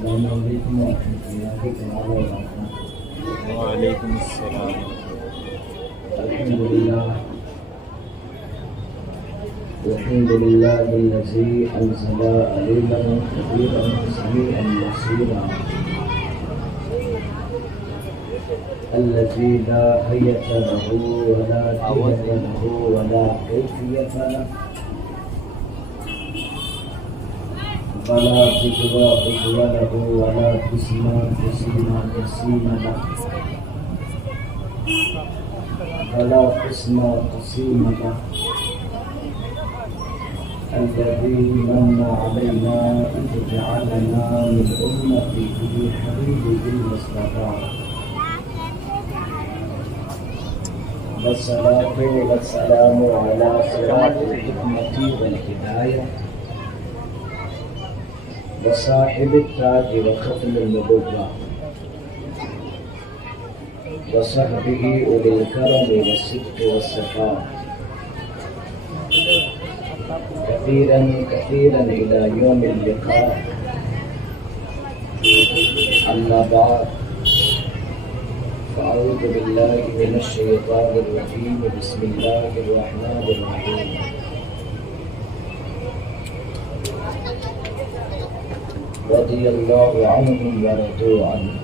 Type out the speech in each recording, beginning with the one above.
السلام علیکم ورحمۃ اللہ تعالیٰ وبرکاتہ۔ وعلیکم السلام۔ الحمد لله الذي أنزل علينا كبيرا سميعا بصيرا الذي لا هيئة له ولا كيفية له ولا كيفية له ولا قدوة له ولا قسم له ولا قسم قسيم له الذي من علينا أن جعلنا من أمته حبيبه المصطفى والصلاة والسلام على صراط الحكمة والهداية وصاحب التاج وختم النبوة وصحبه أولي الكرم والصدق والصفاء كثيرا إلى يوم اللقاء. أما بعد فأعوذ بالله من الشيطان الرجيم. بسم الله الرحمن الرحيم. رضي الله عنهم ورضوا عنه.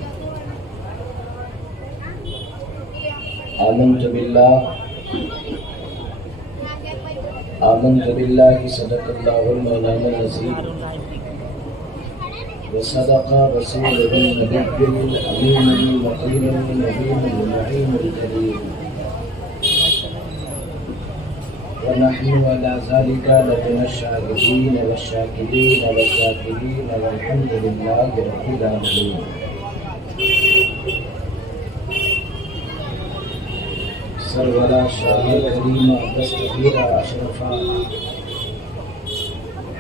آمنت بالله صدق الله المولانا العظيم وصدق رسوله النبي الأمين المقيم النبي المعين الكريم ونحن على ذلك لمن الشاهدين والشاكرين والذاكرين والحمد لله رب العالمين. سرورا شاہ کریم دستگیر اشرفا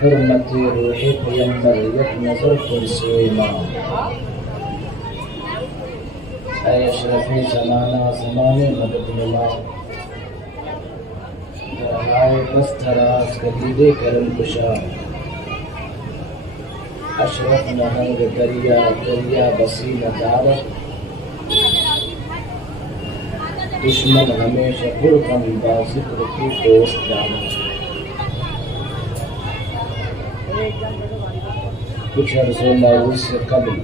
حرمت روح پیمبر یک نظر پر سوئی ماں. اے اشرف زمانہ زمانے مدد نما درہائے بست راز کلید کرم کشا اشرف نہنگ دریا بسی ندارت دشمن ہمیشہ پرغم با ذکر کی دوست جانا. کچھ عرض و معروض سے قبل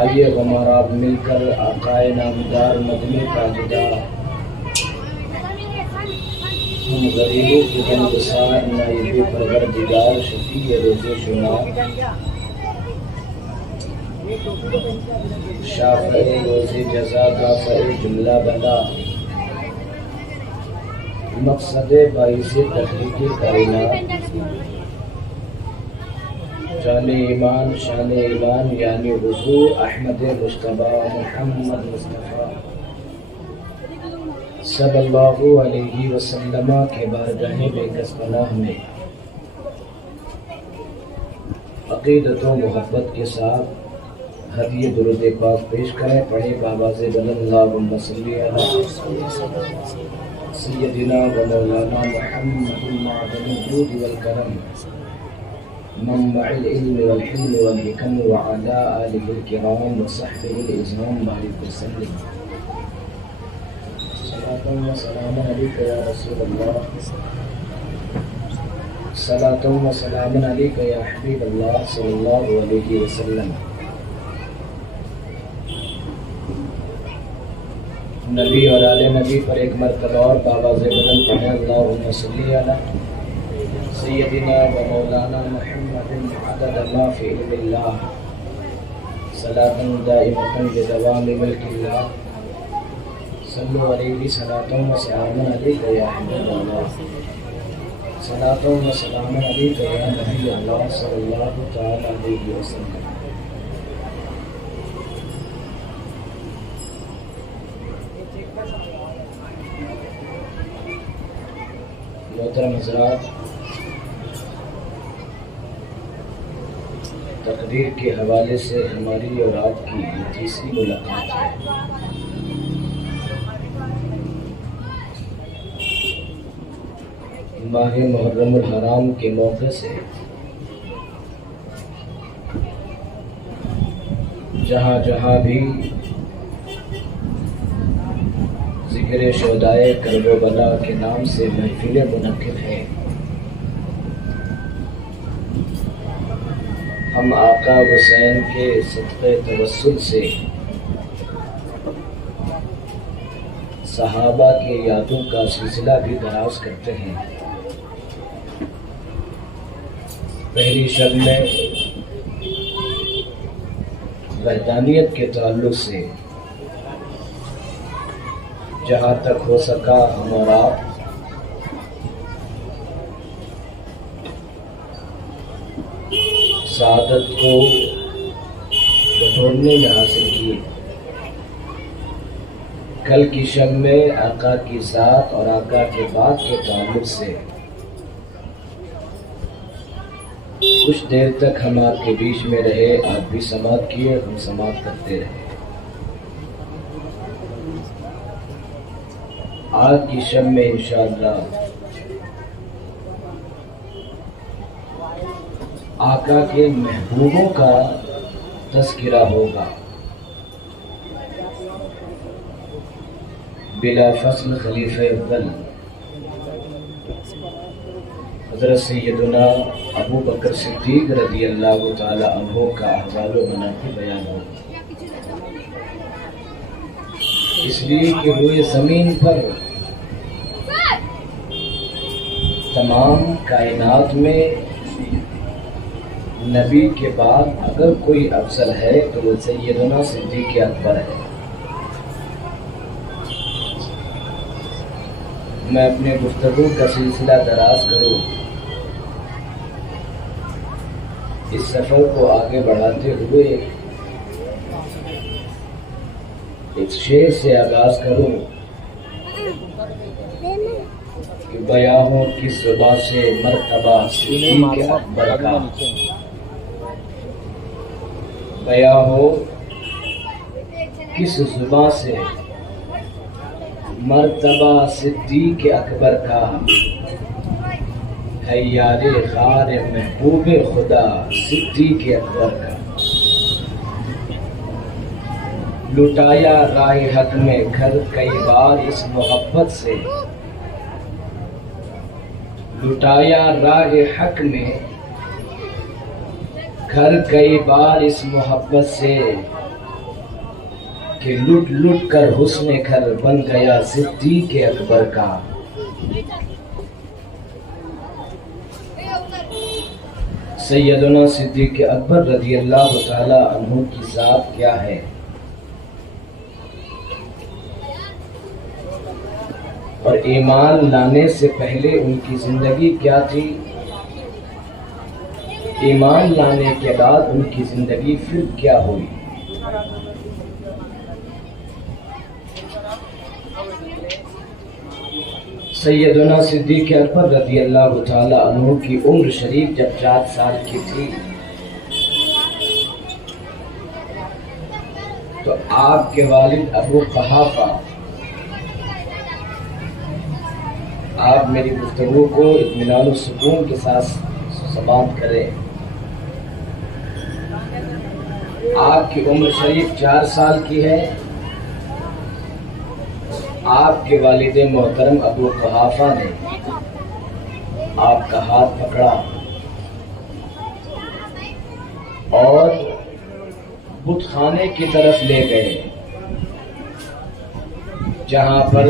آئیے ہمارا مل کر آقائے نامدار مدنی تاجدار ہم غریبوں کی غمگسار نائب پروردگار شفیع روز شمار شافع روز جزا غافر جملہ بلا مقصد باعث تخلیق کائنات شان ایمان یعنی حضور احمد مصطفیٰ محمد مصطفیٰ صلی اللہ علیہ وسلم کے بارگاہ بے کس پناہ میں عقیدت و محبت کے ساتھ ہدیہ درود پاک پیش کریں. پڑھیں بآواز بلند اللہم صلی علی سیدنا و مولانا محمد معدن الجود والکرم منبع العلم والحلم والحکم وعلى آلہ الکرام وصحبہ العظام بارک وسلم. صلاۃ و سلام علیک یا رسول اللہ، صلاۃ و سلام علیک یا حبیب اللہ صلی اللہ علیہ وسلم. نبی اور آل نبی پر ایک مرتبہ اور بآواز بلند پڑھیں اللہم صلی علی سیدنا و مولانا محمد عدد ما فی علم اللہ صلاۃ دائمۃ بدوام ملک اللہ. صلو علیہ صلاۃ و سلام علیک یا حبیب اللہ، صلاۃ و سلام علیک یا نبی اللہ صلی اللہ تعالی علیہ وسلم. محترم حضرات، تقریر کے حوالے سے ہماری اور آپ کی یہ تیسری ملاقات ہے. ماہ محرم الحرام کے موقع سے جہاں جہاں بھی ذکر شہدائے کرب و بلا کے نام سے محفلیں منعقد ہیں، ہم آقا حسین کے صدقے توسل سے صحابہ کے یادوں کا سلسلہ بھی دراز کرتے ہیں۔ پہلی شب میں وحدانیت کے تعلق سے جہاں تک ہو سکا ہم اور آپ سعادت کو بٹورنے میں حاصل کیے۔ کل کی شب میں آقا کی ذات اور آقا کے بعد کے تعلق سے کچھ دیر تک ہم آپ کے بیچ میں رہے، آپ بھی سماعت کیے، ہم سماعت کرتے رہے۔ آج کی شب میں انشاءاللہ آقا کے محبوبوں کا تذکرہ ہوگا۔ بلا فصل خلیفہ اول حضرت سیدنا ابو بکر صدیق رضی اللہ تعالی عنہ کا احوال و مناقب بیان ہوگا، اس لیے کہ روئے زمین پر تمام کائنات میں نبی کے بعد اگر کوئی افضل ہے تو وہ سیدنا صدیق اکبر ہے۔ میں اپنے گفتگو کا سلسلہ دراز کروں، اس سفر کو آگے بڑھاتے ہوئے ایک شعر سے آغاز کروں کہ بیاں ہو کس زباں سے مرتبہ صدیق اکبر کا، بیاں ہو کس زباں سے مرتبہ صدیق اکبر کا، ہے یار غار محبوب خدا صدیق اکبر کا۔ لٹایا راہ حق میں گھر کئی بار اس محبت سے، لٹایا راہ حق میں گھر کئی بار اس محبت سے، کہ لٹ لٹ کر حسن گھر بن گیا صدیق اکبر کا۔ سیدنا صدیق اکبر رضی اللہ تعالی عنہ کی ذات کیا ہے اور ایمان لانے سے پہلے ان کی زندگی کیا تھی، ایمان لانے کے بعد ان کی زندگی پھر کیا ہوئی۔ سیدنا صدیق اکبر رضی اللہ تعالی عنہ کی عمر شریف جب 4 سال کی تھی تو آپ کے والد ابو قحافہ، آپ میری گفتگو کو اطمینان و سکون کے ساتھ سماعت کریں، آپ کی عمر شریف 4 سال کی ہے۔ آپ کے والد محترم ابو قحافہ نے آپ کا ہاتھ پکڑا اور بت خانے کی طرف لے گئے، جہاں پر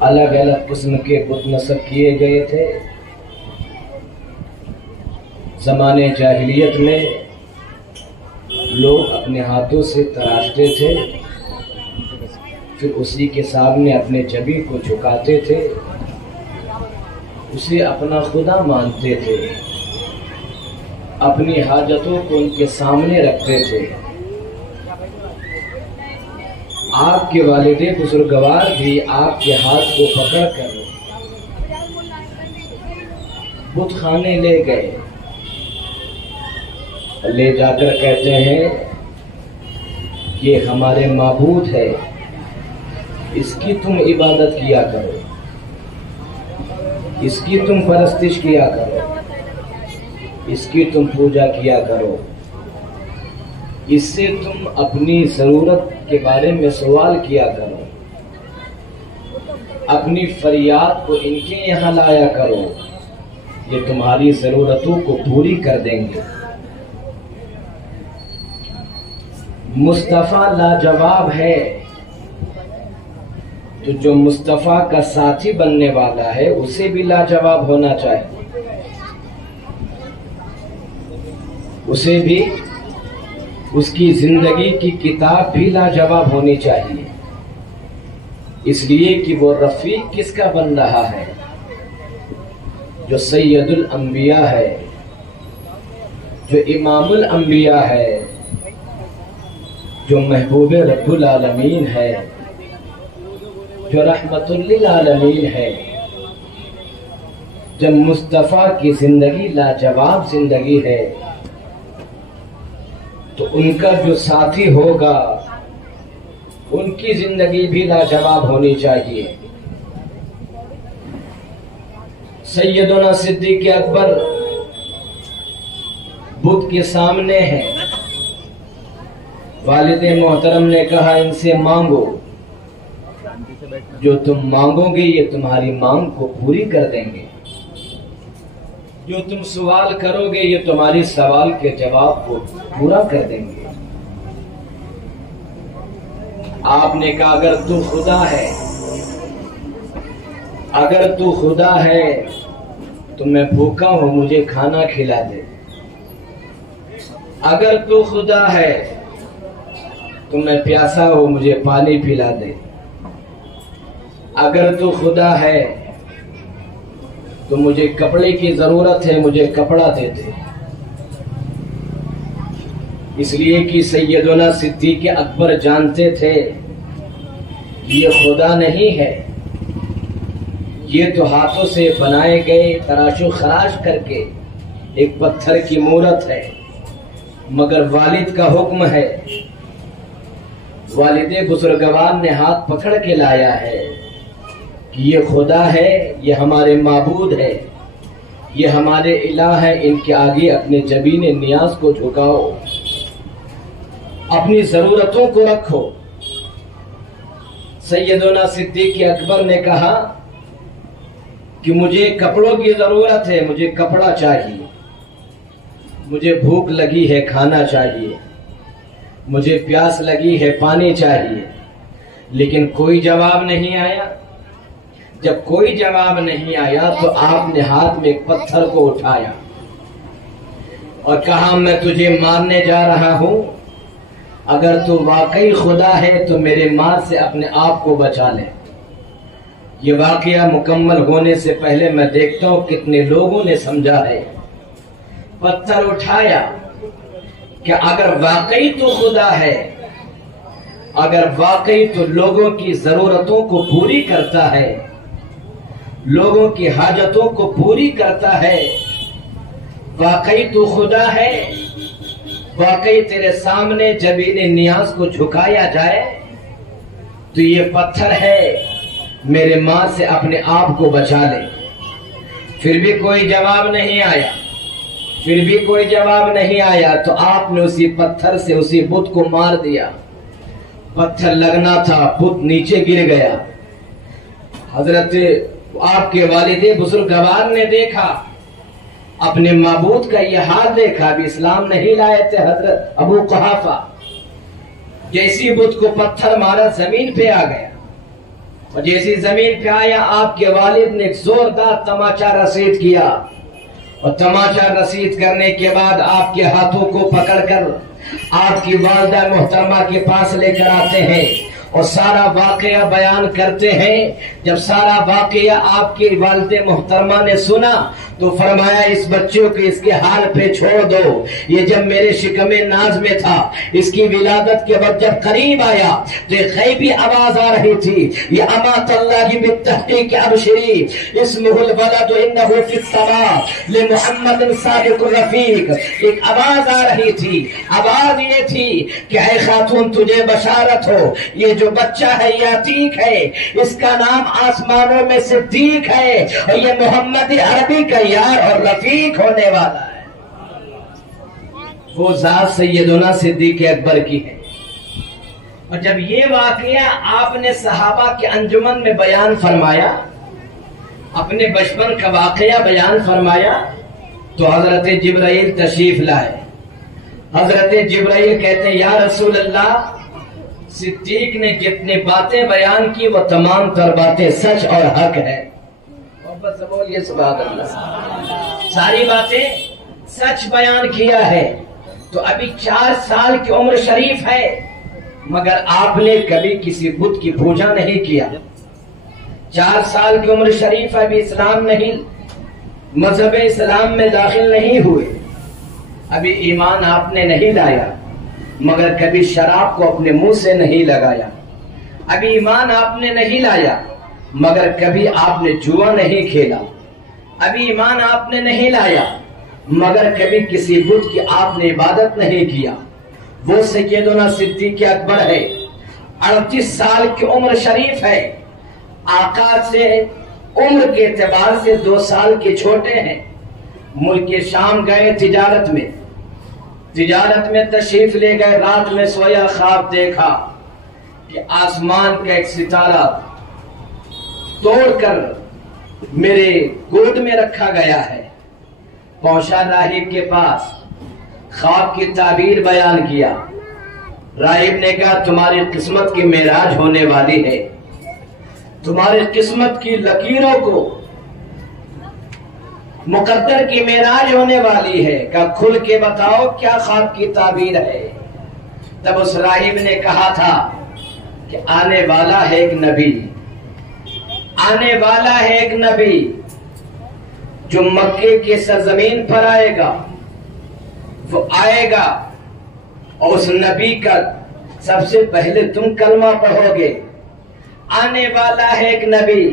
الگ الگ قسم کے بت نصب کیے گئے تھے۔ زمانے جاہلیت میں لوگ اپنے ہاتھوں سے تراشتے تھے، پھر اسی کے سامنے اپنے جبین کو جھکاتے تھے، اسے اپنا خدا مانتے تھے، اپنی حاجتوں کو ان کے سامنے رکھتے تھے۔ آپ کے والد بزرگوار بھی آپ کے ہاتھ کو پکڑ کر بت خانے لے گئے، لے جا کر کہتے ہیں یہ ہمارے معبود ہے، اس کی تم عبادت کیا کرو، اس کی تم پرستش کیا کرو، اس کی تم پوجا کیا کرو۔ اس سے تم اپنی ضرورت کے بارے میں سوال کیا کرو، اپنی فریاد کو ان کے یہاں لایا کرو، یہ تمہاری ضرورتوں کو پوری کر دیں گے۔ مصطفیٰ لاجواب ہے، تو جو مصطفیٰ کا ساتھی بننے والا ہے اسے بھی لاجواب ہونا چاہیے، اسے بھی اس کی زندگی کی کتاب بھی لاجواب ہونی چاہیے، اس لیے کہ وہ رفیق کس کا بن رہا ہے؟ جو سید الانبیاء ہے، جو امام الانبیاء ہے، جو محبوب رب العالمین ہے، جو رحمت للعالمین ہے۔ جب مصطفیٰ کی زندگی لاجواب زندگی ہے تو ان کا جو ساتھی ہوگا ان کی زندگی بھی لاجواب ہونی چاہیے۔ سیدنا صدیق اکبر بت کے سامنے ہیں، والد محترم نے کہا ان سے مانگو، جو تم مانگو گے یہ تمہاری مانگ کو پوری کر دیں گے، جو تم سوال کرو گے یہ تمہاری سوال کے جواب کو پورا کر دیں گے۔ آپ نے کہا اگر تو خدا ہے، اگر تو خدا ہے تو میں بھوکا ہوں مجھے کھانا کھلا دے، اگر تو خدا ہے تو میں پیاسا ہوں مجھے پانی پلا دے، اگر تو خدا ہے تو مجھے کپڑے کی ضرورت ہے مجھے کپڑا دے دے۔ اس لیے کہ سیدنا صدیق اکبر جانتے تھے یہ خدا نہیں ہے، یہ تو ہاتھوں سے بنائے گئے تراش و خراش کر کے ایک پتھر کی مورت ہے، مگر والد کا حکم ہے، والد بزرگوار نے ہاتھ پکڑ کے لایا ہے کہ یہ خدا ہے، یہ ہمارے معبود ہے، یہ ہمارے الہ ہے، ان کے آگے اپنے جبین نیاز کو جھکاؤ، اپنی ضرورتوں کو رکھو۔ سیدنا صدیق اکبر نے کہا کہ مجھے کپڑوں کی ضرورت ہے، مجھے کپڑا چاہیے، مجھے بھوک لگی ہے کھانا چاہیے، مجھے پیاس لگی ہے پانی چاہیے، لیکن کوئی جواب نہیں آیا۔ جب کوئی جواب نہیں آیا تو آپ نے ہاتھ میں ایک پتھر کو اٹھایا اور کہا میں تجھے مارنے جا رہا ہوں، اگر تو واقعی خدا ہے تو میرے مار سے اپنے آپ کو بچا لے۔ یہ واقعہ مکمل ہونے سے پہلے میں دیکھتا ہوں کتنے لوگوں نے سمجھا ہے۔ پتھر اٹھایا کہ اگر واقعی تو خدا ہے، اگر واقعی تو لوگوں کی ضرورتوں کو پوری کرتا ہے، لوگوں کی حاجتوں کو پوری کرتا ہے، واقعی تو خدا ہے، واقعی تیرے سامنے جبین نیاز کو جھکایا جائے تو یہ پتھر ہے، میرے ماں سے اپنے آپ کو بچا لے۔ پھر بھی کوئی جواب نہیں آیا، پھر بھی کوئی جواب نہیں آیا تو آپ نے اسی پتھر سے اسی بت کو مار دیا۔ پتھر لگنا تھا، بت نیچے گر گیا۔ حضرت آپ کے والد بزرگوار نے دیکھا، اپنے معبود کا یہ حال دیکھا، ابھی اسلام نہیں لائے تھے حضرت ابو قحافہ، جیسی بت کو پتھر مارا زمین پہ آ گیا، اور جیسی زمین پہ آیا آپ کے والد نے ایک زوردار تماچا رسید کیا، اور تماچا رسید کرنے کے بعد آپ کے ہاتھوں کو پکڑ کر آپ کی والدہ محترمہ کے پاس لے کر آتے ہیں اور سارا واقعہ بیان کرتے ہیں۔ جب سارا واقعہ آپ کی والد محترمہ نے سنا تو فرمایا اس بچوں کو اس کے حال پہ چھوڑ دو، یہ جب میرے شکم ناز میں تھا، اس کی ولادت کے وقت جب قریب آیا تو ایک غیبی آواز آ رہی تھی، یہ امات اللہ بالتحقیق ابشری اسمہ الولد انہ فی السماء لمحمد صادق الرفیق۔ ایک آواز آ رہی تھی، آواز یہ تھی کہ اے خاتون تجھے بشارت ہو، یہ جو بچہ ہے یہ عتیق ہے، اس کا نام آسمانوں میں صدیق ہے، اور یہ محمد عربی کا یار اور رفیق ہونے والا ہے۔ وہ ذات سیدنا صدیق اکبر کی ہے۔ اور جب یہ واقعہ آپ نے صحابہ کے انجمن میں بیان فرمایا، اپنے بچپن کا واقعہ بیان فرمایا، تو حضرت جبرائیل تشریف لائے۔ حضرت جبرائیل کہتے ہیں یا رسول اللہ، صدیق نے جتنی باتیں بیان کی وہ تمام تر باتیں سچ اور حق ہے۔ محبت سے بولیے سبحان اللہ۔ ساری باتیں سچ بیان کیا ہے۔ تو ابھی 4 سال کی عمر شریف ہے، مگر آپ نے کبھی کسی بت کی پوجا نہیں کیا۔ 4 سال کی عمر شریف ہے، ابھی اسلام نہیں، مذہب اسلام میں داخل نہیں ہوئے، ابھی ایمان آپ نے نہیں لایا، مگر کبھی شراب کو اپنے منہ سے نہیں لگایا۔ ابھی ایمان آپ نے نہیں لایا، مگر کبھی آپ نے جوا نہیں کھیلا۔ ابھی ایمان آپ نے نہیں لایا، مگر کبھی کسی بت کی آپ نے عبادت نہیں کیا۔ وہ سیدنا صدیق اکبر ہے، 38 سال کی عمر شریف ہے، آقا سے عمر کے اعتبار سے 2 سال کے چھوٹے ہیں۔ ملک شام گئے تجارت میں تشریف لے گئے، رات میں سویا خواب دیکھا کہ آسمان کا ایک ستارہ توڑ کر میرے گود میں رکھا گیا ہے۔ پہنچا راہب کے پاس، خواب کی تعبیر بیان کیا۔ راہب نے کہا تمہاری قسمت کی معراج ہونے والی ہے، تمہاری قسمت کی لکیروں کو مقدر کی معراج ہونے والی ہے، کہ کھل کے بتاؤ کیا خواب کی تعبیر ہے۔ تب اس راہب نے کہا تھا کہ آنے والا ہے ایک نبی، آنے والا ہے ایک نبی جو مکے کی سرزمین پر آئے گا۔ وہ آئے گا اور اس نبی کا سب سے پہلے تم کلمہ پڑھو گے۔ آنے والا ہے ایک نبی،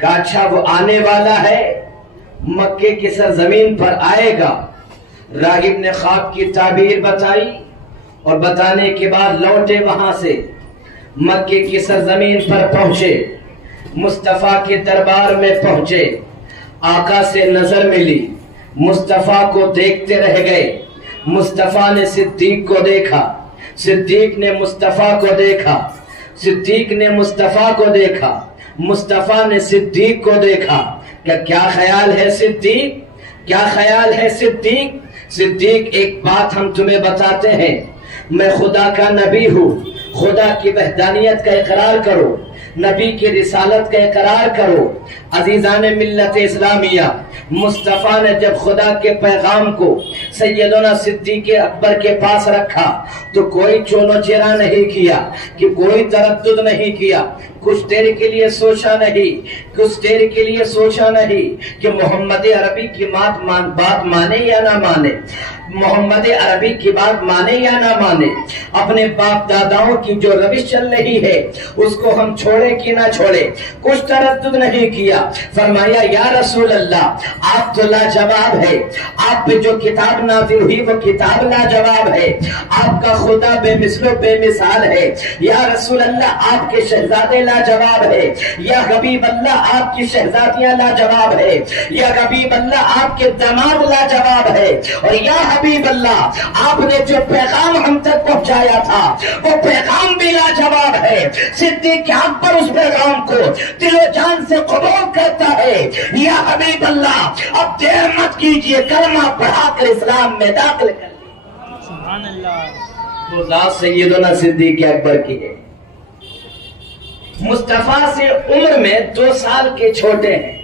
کہا اچھا وہ آنے والا ہے، مکے کی سرزمین پر آئے گا۔ راغب نے خواب کی تعبیر بتائی اور بتانے کے بعد لوٹے، وہاں سے مکے کی سرزمین پر پہنچے، مصطفیٰ کے دربار میں پہنچے، آقا سے نظر ملی، مصطفیٰ کو دیکھتے رہ گئے۔ مصطفیٰ نے صدیق کو دیکھا، صدیق نے مصطفیٰ کو دیکھا، صدیق نے مصطفیٰ کو دیکھا، مصطفیٰ نے صدیق کو دیکھا کہ کیا خیال ہے صدیق، کیا خیال ہے صدیق۔ صدیق ایک بات ہم تمہیں بتاتے ہیں، میں خدا کا نبی ہوں، خدا کی وحدانیت کا اقرار کرو، نبی کی رسالت کا اقرار کرو۔ عزیزان ملت اسلامیہ، مصطفیٰ نے جب خدا کے پیغام کو سیدنا صدیق اکبر کے پاس رکھا تو کوئی چونو چرا نہیں کیا، کہ کوئی تردد نہیں کیا، کچھ دیر کے لیے سوچا نہیں، کچھ دیر کے لیے سوچا نہیں کہ محمد عربی کی بات مانے یا نہ مانے، محمد عربی کی بات مانے یا نہ مانے، اپنے باپ داداؤں کی جو روش چل رہی ہے اس کو ہم چھوڑے کہ نہ چھوڑے، کچھ تردد نہیں کیا۔ فرمایا یا رسول اللہ آپ تو لاجواب ہے، آپ پہ جو کتاب نازل ہوئی وہ کتاب لاجواب ہے، آپ کا خدا بے مثل و بے مثال ہے۔ یا رسول اللہ آپ کے شہزادے لاجواب ہے، یا حبیب اللہ آپ کی شہزادیاں لاجواب ہے، یا حبیب اللہ آپ کے داماد لاجواب ہے، اور یا حبیب اللہ آپ نے جو پیغام ہم تک پہنچایا تھا وہ پیغام بھی لاجواب ہے۔ صدیق اکبر اس پیغام کو دل و جان سے قبول کرتا ہے۔ یا حبیب اللہ اب دیر مت کیجئے، کلمہ پڑھا کر اسلام میں داخل کر لیں۔ سبحان اللہ۔ وہ ذات سیدنا صدیق اکبر کی ہے، مصطفیٰ سے عمر میں 2 سال کے چھوٹے ہیں،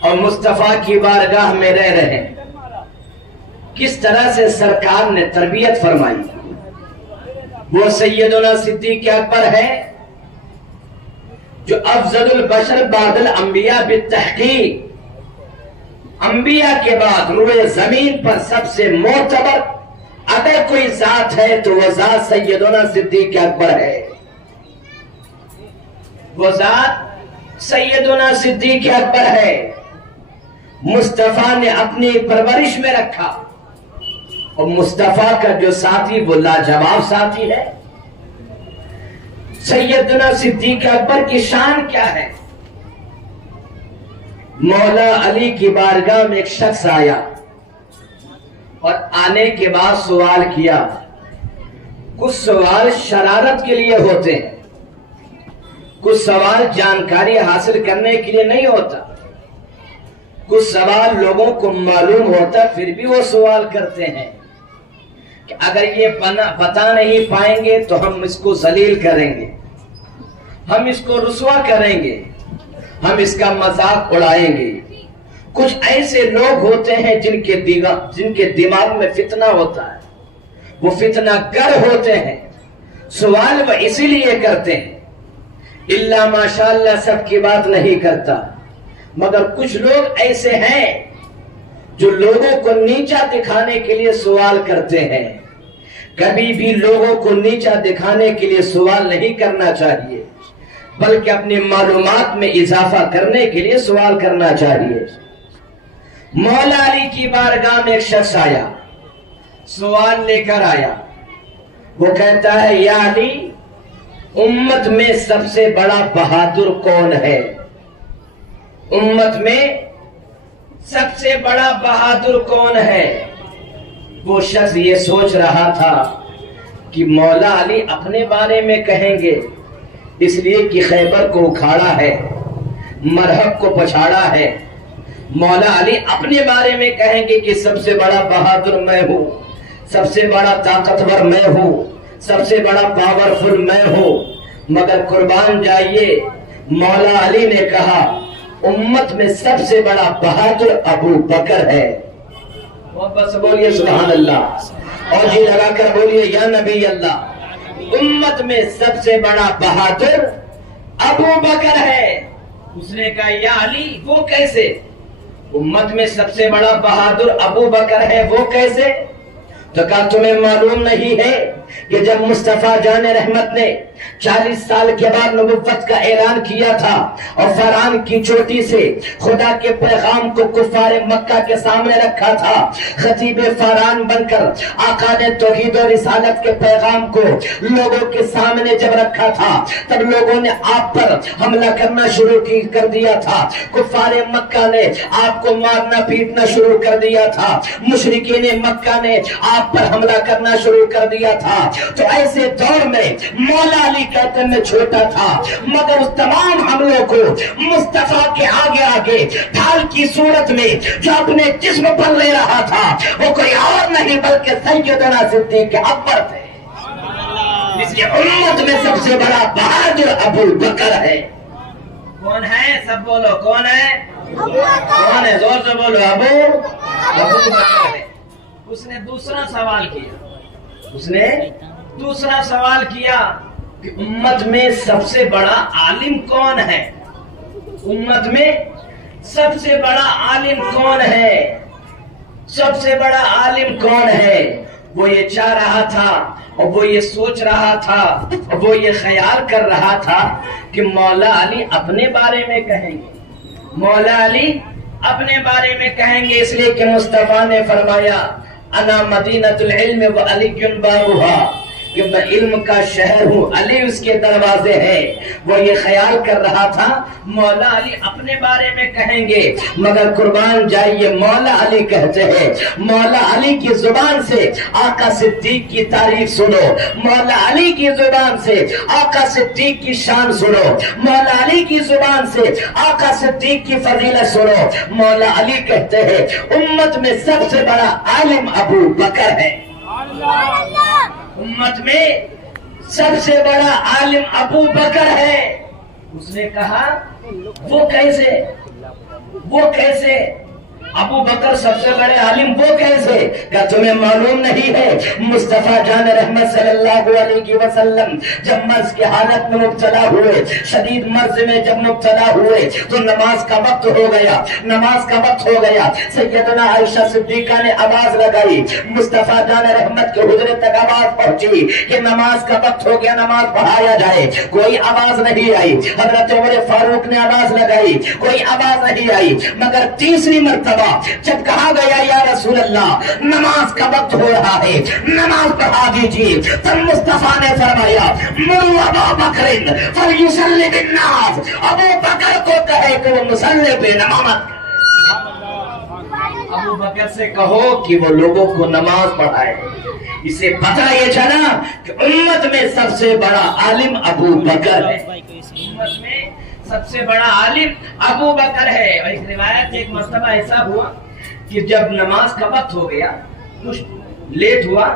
اور مصطفیٰ کی بارگاہ میں رہ رہے ہیں۔ کس طرح سے سرکار نے تربیت فرمائی۔ وہ سیدنا صدیق اکبر ہے جو افضل البشر بعد الانبیاء بالتحقیق، انبیاء کے بعد روئے زمین پر سب سے معتبر اگر کوئی ذات ہے تو وہ ذات سیدنا صدیق اکبر ہے۔ وہ ذات سیدنا صدیق اکبر ہے، مصطفیٰ نے اپنی پرورش میں رکھا، اور مصطفیٰ کا جو ساتھی وہ لاجواب ساتھی ہے۔ سیدنا صدیق اکبر کی شان کیا ہے؟ مولا علی کی بارگاہ میں ایک شخص آیا، اور آنے کے بعد سوال کیا. کچھ سوال شرارت کے لیے ہوتے ہیں, کچھ سوال جانکاری حاصل کرنے کے لیے نہیں ہوتا, کچھ سوال لوگوں کو معلوم ہوتا پھر بھی وہ سوال کرتے ہیں کہ اگر یہ بتا نہیں پائیں گے تو ہم اس کو ذلیل کریں گے, ہم اس کو رسوا کریں گے, ہم اس کا مذاق اڑائیں گے. کچھ ایسے لوگ ہوتے ہیں جن کے دماغ میں فتنہ ہوتا ہے, وہ فتنہ گر ہوتے ہیں, سوال وہ اسی لیے کرتے ہیں. اللہ ماشاءاللہ سب کی بات نہیں کرتا, مگر کچھ لوگ ایسے ہیں جو لوگوں کو نیچا دکھانے کے لیے سوال کرتے ہیں. کبھی بھی لوگوں کو نیچا دکھانے کے لیے سوال نہیں کرنا چاہیے, بلکہ اپنی معلومات میں اضافہ کرنے کے لیے سوال کرنا چاہیے. مولا علی کی بارگاہ میں ایک شخص آیا, سوال لے کر آیا. وہ کہتا ہے یا علی, امت میں سب سے بڑا بہادر کون ہے؟ امت میں سب سے بڑا بہادر کون ہے؟ وہ شخص یہ سوچ رہا تھا کہ مولا علی اپنے بارے میں کہیں گے, اس لیے کہ خیبر کو اکھاڑا ہے, مرہب کو پچھاڑا ہے. مولا علی اپنے بارے میں کہیں گے کہ سب سے بڑا بہادر میں ہوں, سب سے بڑا طاقتور میں ہوں, سب سے بڑا پاورفل میں ہوں. مگر قربان جائیے, مولا علی نے کہا امت میں سب سے بڑا بہادر ابو بکر ہے. بس بولیے سبحان اللہ, اور جی لگا کر بولیے یا نبی اللہ. امت میں سب سے بڑا بہادر ابو بکر ہے. اس نے کہا یا علی وہ کیسے؟ امت میں سب سے بڑا بہادر ابو بکر ہے, وہ کیسے؟ تو کہا تمہیں معلوم نہیں ہے کہ جب مصطفیٰ جان رحمت نے 40 سال کے بعد نبوت کا اعلان کیا تھا اور فرعون کی چوٹی سے خدا کے پیغام کو کفار مکہ کے سامنے رکھا تھا, خطیب فرعون بن کر آقا نے توحید و رسالت کے پیغام کو لوگوں کے سامنے جب رکھا تھا, تب لوگوں نے آپ پر حملہ کرنا شروع کر دیا تھا. کفار مکہ نے آپ کو مارنا پیٹنا شروع کر دیا تھا, مشرکین مکہ نے آپ پر حملہ کرنا شروع کر دیا تھا. تو ایسے دور میں مولا علی کہتے میں چھوٹا تھا, مگر اس تمام حملوں کو مصطفیٰ کے آگے آگے ڈھال کی صورت میں جو اپنے جسم پر لے رہا تھا وہ کوئی اور نہیں بلکہ سیدنا صدیق اکبر تھے. اس لیے امت میں سب سے بڑا بہادر ابو بکر ہے. کون ہے؟ سب بولو کون ہے؟ کون ہے؟ زور سے بولو. ابو بکر ہے. اس نے دوسرا سوال کیا کہ امت میں سب سے بڑا عالم کون ہے؟ امت میں سب سے بڑا عالم کون ہے؟ سب سے بڑا عالم کون ہے؟ وہ یہ چاہ رہا تھا اور وہ یہ سوچ رہا تھا اور وہ یہ خیال کر رہا تھا کہ مولا علی اپنے بارے میں کہیں گے, مولا علی اپنے بارے میں کہیں گے, اس لیے کہ مصطفیٰ نے فرمایا انا مدینۃ العلم وعلی بابھا, کہ میں علم کا شہر ہوں, علی اس کے دروازے ہیں. وہ یہ خیال کر رہا تھا مولا علی اپنے بارے میں کہیں گے, مگر قربان جائیے مولا علی کہتے ہیں, مولا علی کی زبان سے آقا صدیق کی تعریف سنو, مولا علی کی زبان سے آقا صدیق کی شان سنو, مولا علی کی زبان سے آقا صدیق کی فضیلت سنو. مولا علی کہتے ہیں امت میں سب سے بڑا عالم ابو بکر ہے. امت میں سب سے بڑا عالم ابو بکر ہے. اس نے کہا وہ کیسے ابو بکر سب سے بڑے عالم وہ کیسے؟ کیا تمہیں معلوم نہیں ہے مصطفیٰ جان رحمت صلی اللہ علیہ وسلم جب مرض کی حالت میں مبتلا ہوئے, شدید مرض میں جب مبتلا ہوئے تو نماز کا وقت ہو گیا. سیدنا عائشہ صدیقہ نے آواز لگائی, مصطفیٰ جان رحمت کے حجرے تک آواز پہنچی کہ نماز کا وقت ہو گیا, نماز پڑھایا جائے. کوئی آواز نہیں آئی. حضرت عمر فاروق نے آواز لگائی, کوئی آواز نہیں آئی. مگر تیسری مرتبہ جب کہا گیا یا رسول اللہ نماز کا وقت ہو رہا ہے, نماز پڑھا دیجیے, تب مصطفیٰ نے فرمایا مروا ابا بکر فلیصلی بالناس, ابو بکر کو کہے کہ وہ مصلی پہ نماز. ابو بکر سے کہو کہ وہ لوگوں کو نماز پڑھائے. اسے پتہ یہ چلا کہ امت میں سب سے بڑا عالم ابو بکر ہے. امت میں سب سے بڑا عالم ابو بکر ہے. اور ایک روایت ایک مرتبہ ایسا ہوا کہ جب نماز کا وقت ہو گیا, کچھ لیٹ ہوا,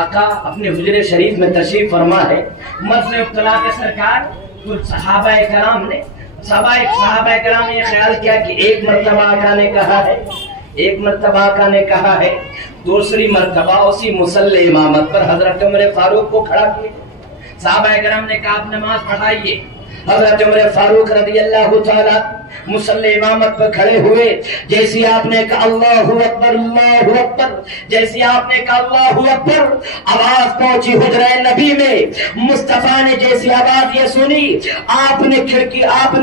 آقا اپنے حجرے شریف میں تشریف فرما ہے. مرض میں مبتلا کے سرکار, تو صحابہ کرام نے یہ خیال کیا کہ ایک مرتبہ آقا نے کہا ہے, ایک مرتبہ آقا نے کہا ہے, دوسری مرتبہ اسی مصلی امامت پر حضرت عمر فاروق کو کھڑا کیے. صحابہ کرام نے کہا آپ نماز پڑھائیے. حضرت عمر فاروق رضی اللہ تعالی مصلی امامت پر کھڑے ہوئے. جیسی آپ نے کہا اللہ اکبر اللہ اکبر, جیسی آپ نے کہا اللہ اکبر, آواز پہنچی حجرہ نبی میں. مصطفیٰ نے جیسی آواز یہ سنی, آپ نے کھڑکی, آپ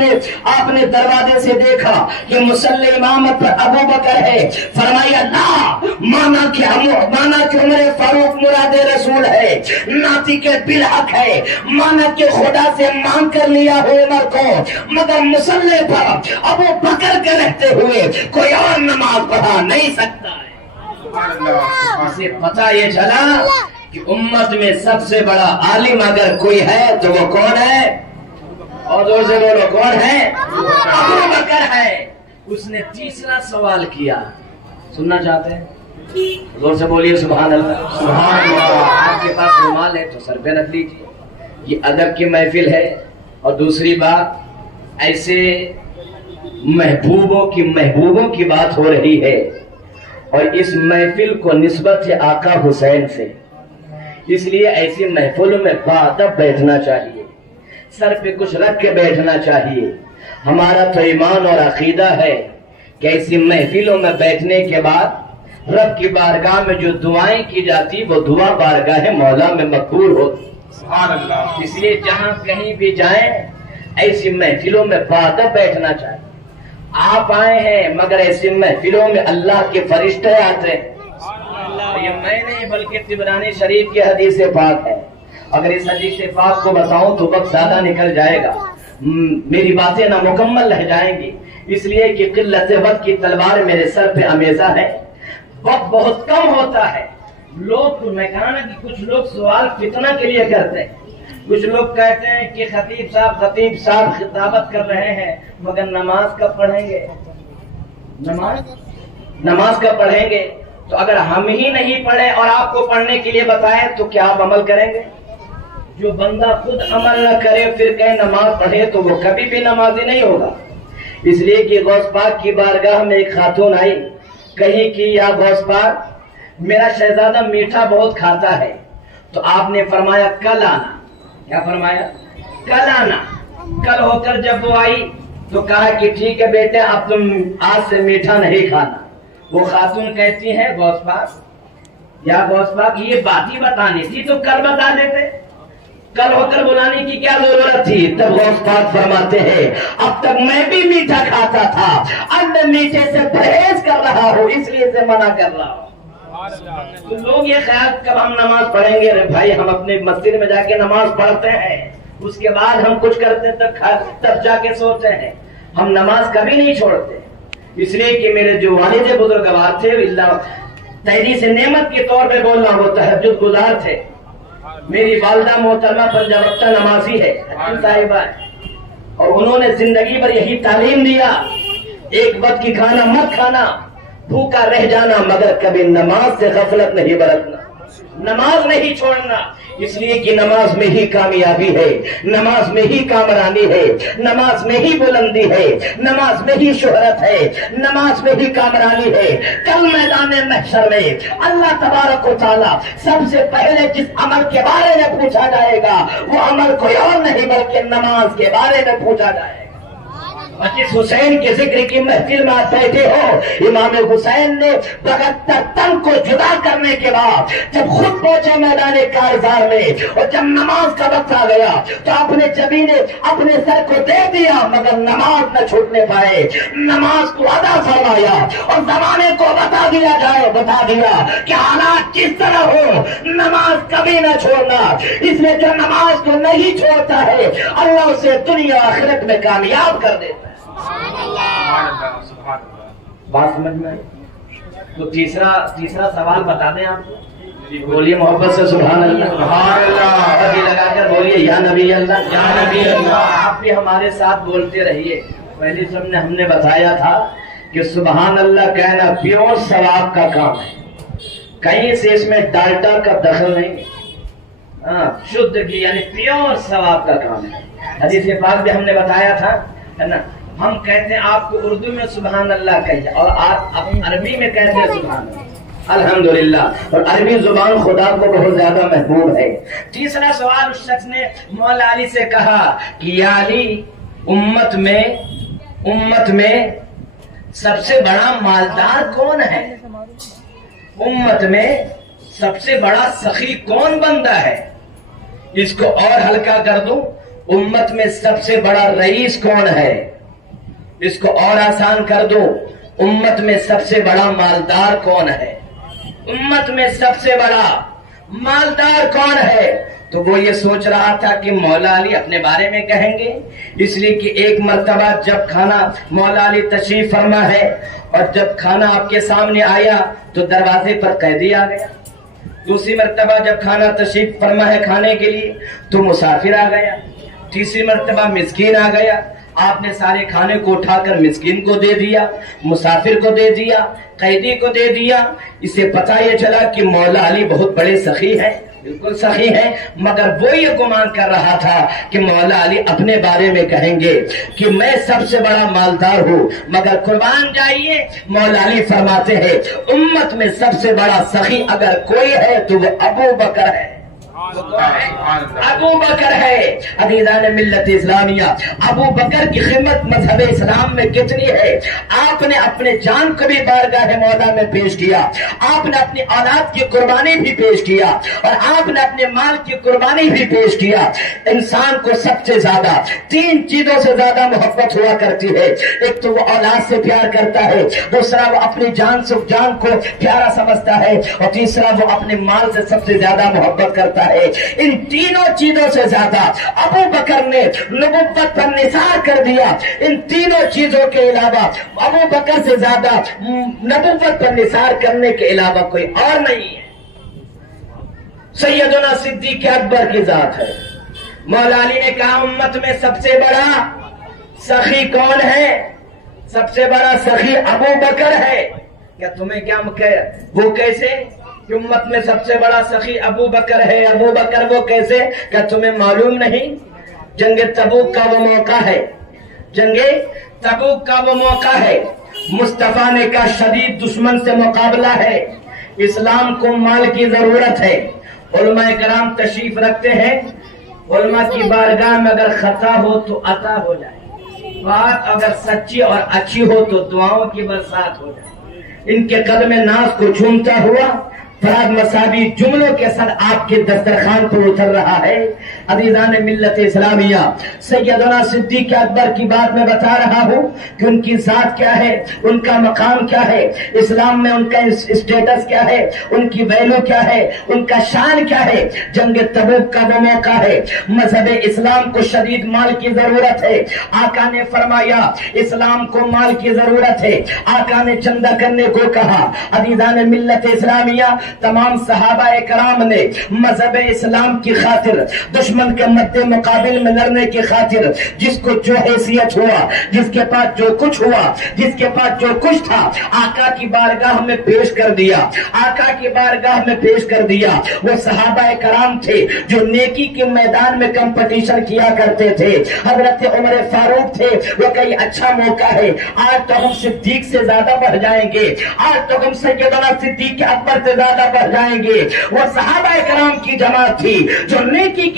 نے دروازے سے دیکھا کہ مصلی امامت پر ابو بکر ہے. فرمایا لا, مانا کہ عمر فاروق مراد رسول ہے, ناتی کے بالحق ہے, مانا کہ خدا سے مانگ کر لیا ہو عمر کو, مگر مصلی پر ابو بکر کے رہتے ہوئے کوئی اور نماز پڑھا نہیں سکتا ہے. اسے پتہ یہ چلا کہ امت میں سب سے بڑا عالم اگر کوئی ہے تو وہ کون ہے؟ اور زور سے بولو, کون ہے؟ ابو بکر ہے. اس نے تیسرا سوال کیا, سننا چاہتے ہیں؟ زور سے بولیے سبحان اللہ. سبحان اللہ. آپ کے پاس رومال ہے تو سر پہ رکھ لیجیے. یہ ادب کی محفل ہے. اور دوسری بات, ایسے محبوبوں کی بات ہو رہی ہے, اور اس محفل کو نسبت ہے آقا حسین سے, اس لیے ایسی محفلوں میں باادب بیٹھنا چاہیے, سر پہ کچھ رکھ کے بیٹھنا چاہیے. ہمارا تو ایمان اور عقیدہ ہے کہ ایسی محفلوں میں بیٹھنے کے بعد رب کی بارگاہ میں جو دعائیں کی جاتی وہ دعا بارگاہ مولا میں مقبول ہوتی. سبحان اللہ. اس لیے جہاں کہیں بھی جائیں ایسی محفلوں میں باادب بیٹھنا چاہیے. آپ آئے ہیں مگر ایسی محفلوں میں اللہ کے فرشتے آتے ہیں. یہ میں نہیں بلکہ طبرانی شریف کی حدیث پاک ہے. اگر اس حدیث پاک کو بتاؤں تو وقت زیادہ نکل جائے گا, میری باتیں نامکمل رہ جائیں گی, اس لیے کہ قلت وقت کی تلوار میرے سر پہ ہمیشہ ہے. وقت بہت کم ہوتا ہے. میں کہا نا کہ کچھ لوگ سوال فتنہ کے لیے کرتے ہیں. کچھ لوگ کہتے ہیں کہ خطیب صاحب خطابت کر رہے ہیں مگر نماز کب پڑھیں گے؟ نماز کب پڑھیں گے؟ تو اگر ہم ہی نہیں پڑھیں اور آپ کو پڑھنے کے لیے بتائیں تو کیا آپ عمل کریں گے؟ جو بندہ خود عمل نہ کرے پھر کہیں نماز پڑھے تو وہ کبھی بھی نمازی نہیں ہوگا. اس لیے کہ غوث پاک کی بارگاہ میں ایک خاتون آئی, کہیں کہ یا غوث پاک میرا شہزادہ میٹھا بہت کھاتا ہے. تو آپ نے فرمایا کل آنا. کیا فرمایا؟ کل آنا. کل ہو کر جب وہ آئی تو کہا کہ ٹھیک ہے بیٹے اب تم آج سے میٹھا نہیں کھانا. وہ خاتون کہتی ہے غوث پاک یا غوث پاک یہ بات ہی بتانی تھی تو کل بتا دیتے, کل ہو کر بلانے کی کیا ضرورت تھی؟ تب غوث پاک فرماتے ہیں اب تک میں بھی میٹھا کھاتا تھا, اب میں میٹھے سے پرہیز کر رہا ہوں, اس لیے سے منع کر رہا ہوں. تو لوگ یہ خیال کب ہم نماز پڑھیں گے؟ بھائی ہم اپنے مسجد میں جا کے نماز پڑھتے ہیں, اس کے بعد ہم کچھ کرتے تب جا کے سوتے ہیں. ہم نماز کبھی نہیں چھوڑتے, اس لیے کہ میرے جو والد بزرگوار تھے اللہ تحریث نعمت کے طور پہ بول رہا ہوں, وہ تہجد گزار تھے. میری والدہ محترمہ پنجاب وقتہ نمازی ہے, صاحبہ ہے, اور انہوں نے زندگی پر یہی تعلیم دیا ایک وقت کی کھانا مت کھانا, بھوکا رہ جانا, مگر کبھی نماز سے غفلت نہیں برتنا, نماز نہیں چھوڑنا. اس لیے کہ نماز میں ہی کامیابی ہے, نماز میں ہی کامرانی ہے, نماز میں ہی بلندی ہے, نماز میں ہی شہرت ہے, نماز میں ہی کامرانی ہے. کل میدان محشر میں اللہ تبارک و تعالی سب سے پہلے جس عمل کے بارے میں پوچھا جائے گا وہ عمل کوئی اور نہیں بلکہ نماز کے بارے میں پوچھا جائے گا. جس حسین کے ذکر کی محفل میں آپ بیٹھے ہو, امام حسین نے 72 تن کو جدا کرنے کے بعد جب خود پہنچے میدان کارزار میں اور جب نماز کا وقت آ گیا تو اپنے جبی نے اپنے سر کو دے دیا مگر نماز نہ چھوٹنے پائے. نماز کو ادا فرمایا اور زمانے کو بتا دیا کہ حالات کس طرح ہو, نماز کبھی نہ چھوڑنا. اس میں جو نماز کو نہیں چھوڑتا ہے اللہ اسے دنیا آخرت میں کامیاب کر دیتا ہے. بات سمجھ میں آئی؟ تو تیسرا سوال بتا دیں آپ کو. بولیے محبت سے سبحان اللہ. سبحان اللہ. ابھی لگا کر بولیے یا نبی اللہ. یا نبی اللہ. آپ بھی ہمارے ساتھ بولتے رہیے. پہلی سب نے ہم نے بتایا تھا کہ سبحان اللہ کہنا پیور ثواب کا کام ہے. کہیں سے اس میں ڈالٹا کا دخل نہیں. شدھ کی یعنی پیور ثواب کا کام ہے. حدیث پاک بھی ہم نے بتایا تھا ہے نا. ہم کہتے ہیں آپ کو اردو میں سبحان اللہ کہیے اور آپ عربی میں کہتے ہیں سبحان اللہ. الحمدللہ. اور عربی زبان خدا کو بہت زیادہ محبوب ہے. تیسرا سوال اس شخص نے مولا علی سے کہا کہ یا علی امت میں سب سے بڑا مالدار کون ہے؟ امت میں سب سے بڑا سخی کون بندہ ہے؟ اس کو اور ہلکا کر دوں. امت میں سب سے بڑا رئیس کون ہے؟ اس کو اور آسان کر دو. امت میں سب سے بڑا مالدار کون ہے؟ امت میں سب سے بڑا مالدار کون ہے؟ تو وہ یہ سوچ رہا تھا کہ مولا علی اپنے بارے میں کہیں گے. اس لیے کہ ایک مرتبہ جب کھانا مولا علی تشریف فرما ہے اور جب کھانا آپ کے سامنے آیا تو دروازے پر قیدی آ گیا. دوسری مرتبہ جب کھانا تشریف فرما ہے کھانے کے لیے تو مسافر آ گیا. تیسری مرتبہ مسکین آ گیا. آپ نے سارے کھانے کو اٹھا کر مسکین کو دے دیا, مسافر کو دے دیا, قیدی کو دے دیا. اسے پتہ یہ چلا کہ مولا علی بہت بڑے سخی ہیں. بالکل سخی ہیں, مگر وہ یہ گمان کر رہا تھا کہ مولا علی اپنے بارے میں کہیں گے کہ میں سب سے بڑا مالدار ہوں. مگر قربان جائیے مولا علی فرماتے ہیں امت میں سب سے بڑا سخی اگر کوئی ہے تو وہ ابو بکر ہے. ابو بکر ہے. عزیزان ملت اسلامیہ, ابو بکر کی خدمت مذہب اسلام میں کتنی ہے. آپ نے اپنے جان کو بھی بارگاہ مولا میں پیش کیا, آپ نے اپنی اولاد کی قربانی بھی پیش کیا اور آپ نے اپنے مال کی قربانی بھی پیش کیا. انسان کو سب سے زیادہ 3 چیزوں سے زیادہ محبت ہوا کرتی ہے. ایک تو وہ اولاد سے پیار کرتا ہے, دوسرا وہ اپنی جان کو پیارا سمجھتا ہے, اور تیسرا وہ اپنے مال سے سب سے زیادہ محبت کرتا ہے. ان تینوں چیزوں سے زیادہ ابو بکر نے نبوت پر نثار کر دیا. ان تینوں چیزوں کے علاوہ ابو بکر سے زیادہ نبوت پر نثار کرنے کے علاوہ کوئی اور نہیں ہے. سیدنا صدیق اکبر کی ذات ہے. مولا علی نے کہا امت میں سب سے بڑا سخی کون ہے؟ سب سے بڑا سخی ابو بکر ہے. کیا تمہیں کیا وہ کیسے کہ امت میں سب سے بڑا سخی ابو بکر ہے؟ ابو بکر وہ کیسے؟ کیا تمہیں معلوم نہیں؟ جنگ تبوک کا وہ موقع ہے. جنگ تبوک کا وہ موقع ہے. مصطفیٰ نے کہا شدید دشمن سے مقابلہ ہے, اسلام کو مال کی ضرورت ہے. علماء کرام تشریف رکھتے ہیں. علماء کی بارگاہ میں اگر خطا ہو تو عطا ہو جائے, بات اگر سچی اور اچھی ہو تو دعاؤں کی برسات ہو جائے. ان کے قدم ناز کو جھومتا ہوا فراد مساوی جملوں کے ساتھ آپ کے دسترخوان پر اتر رہا ہے. عزیزان ملت اسلامیہ, سیدنا صدیق اکبر کی بات میں بتا رہا ہوں کہ ان کی ذات کیا ہے, ان کا مقام کیا ہے, اسلام میں ان کا اسٹیٹس کیا ہے, ان کی ویلو کیا ہے, ان کا شان کیا ہے. جنگ تبوک کا وہ موقع ہے, مذہب اسلام کو شدید مال کی ضرورت ہے. آقا نے فرمایا اسلام کو مال کی ضرورت ہے. آقا نے چندہ کرنے کو کہا. عزیزان ملت اسلامیہ, تمام صحابہ کرام نے مذہب اسلام کی خاطر, دشمن کے مد مقابل میں لڑنے کی خاطر, جس کو جو حیثیت ہوا, جس کے پاس جو کچھ ہوا, جس کے پاس جو کچھ تھا, آقا کی بارگاہ میں پیش کر دیا. آقا کی بارگاہ میں پیش کر دیا. وہ صحابہ کرام تھے جو نیکی کے میدان میں کمپٹیشن کیا کرتے تھے. حضرت عمر فاروق تھے, وہ کئی اچھا موقع ہے, آج تو ہم صدیق سے زیادہ بڑھ جائیں گے, آج تو ہم سیدنا صدیق اکبر سے زیادہ بڑھ جائیں گے. وہ صحابہ کرام کی جماعت تھی جو نیکی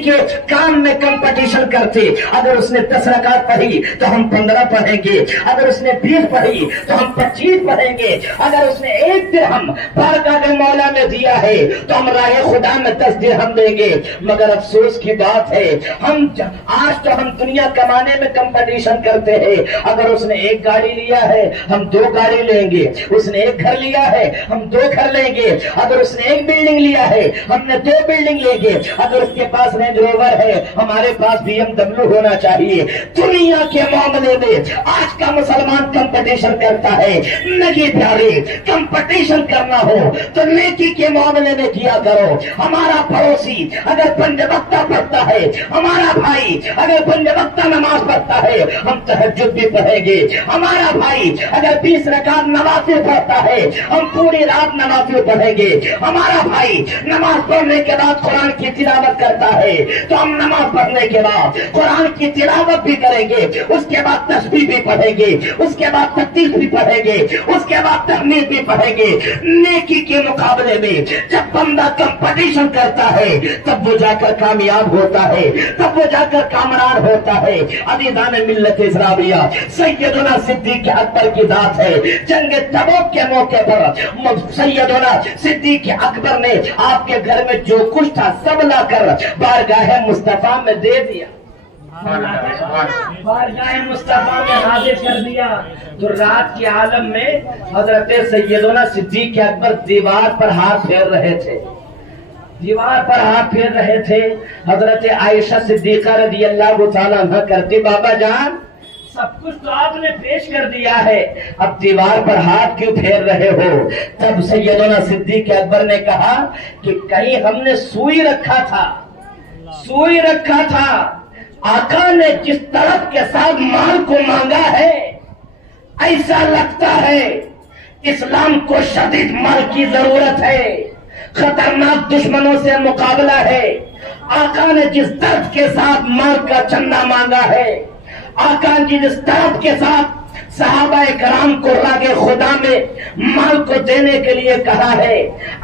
کے کام میں کمپٹیشن کرتے. اگر اس نے 10 رکعت پڑھی تو ہم 15 پڑھیں گے, اگر اس نے 20 پڑھی تو ہم 25 پڑھیں گے, اگر اس نے 1 درہم بارگاہ مولا میں دیا ہے تو ہم راہ خدا میں 10 درہم دیں گے. مگر افسوس کی بات ہے آج تو ہم دنیا کمانے میں کمپٹیشن کرتے ہیں. اگر اس نے 1 گاڑی لیا ہے ہم 2 گاڑی لیں گے, اس نے 1 گھر لیا ہے ہم 2 گھر لیں گے، اگر اس نے ایک بلڈنگ لیا ہے ہم نے 2 بلڈنگ لیں گے، اگر اس کے پاس رینج روور ہے ہمارے پاس BMW ہونا چاہیے۔ دنیا کے معاملے میں آج کا مسلمان کمپٹیشن کرتا ہے۔ نہیں پیارے، کمپٹیشن کرنا ہو تو نیکی کے معاملے میں کیا کرو۔ ہمارا پڑوسی اگر 5 وقتہ پڑھتا ہے، ہمارا بھائی اگر 5 وقتہ نماز پڑھتا ہے ہم تہجد بھی پڑھیں گے۔ ہمارا بھائی اگر 20 رکعت نوافل پڑھتا ہے ہم پوری رات نوافل پڑھیں گے۔ ہمارا بھائی نماز پڑھنے کے بعد قرآن کی تلاوت کرتا ہے تو ہم نماز پڑھنے کے بعد قرآن کی تلاوت بھی کریں گے، اس کے بعد تسبیح بھی پڑھیں گے، اس کے بعد تکبیر بھی پڑھیں گے، اس کے بعد تحمید بھی پڑھیں گے۔ نیکی کے مقابلے میں جب بندہ کمپٹیشن کرتا ہے تب وہ جا کر کامیاب ہوتا ہے، تب وہ جا کر کامران ہوتا ہے۔ عزیزان ملت اسلامیہ، سیدنا صدیق اکبر کی ذات ہے۔ جنگ تبوک کے موقع پر سیدنا صدیق اکبر نے آپ کے گھر میں جو کچھ تھا سب لا کر بارگاہ مصطفیٰ میں دے دیا، بارگاہ مصطفیٰ میں حاضر کر دیا۔ تو رات کے عالم میں حضرت سیدنا صدیق اکبر دیوار پر ہاتھ پھیر رہے تھے، دیوار پر ہاتھ پھیر رہے تھے۔ حضرت عائشہ صدیقہ رضی اللہ تعالیٰ عنہ کرتی، بابا جان سب کچھ تو آپ نے پیش کر دیا ہے، اب دیوار پر ہاتھ کیوں پھیر رہے ہو؟ تب سیدنا صدیق اکبر نے کہا کہ کہیں ہم نے سوئی رکھا تھا، سوئی رکھا تھا، آقا نے جس طرف کے ساتھ مال کو مانگا ہے ایسا لگتا ہے اسلام کو شدید مال کی ضرورت ہے، خطرناک دشمنوں سے مقابلہ ہے۔ آقا نے جس درد کے ساتھ مال کا چندہ مانگا ہے، آقا نے جس درد کے ساتھ صحابہ کرام کو راہ خدا میں مال کو دینے کے لیے کہا ہے،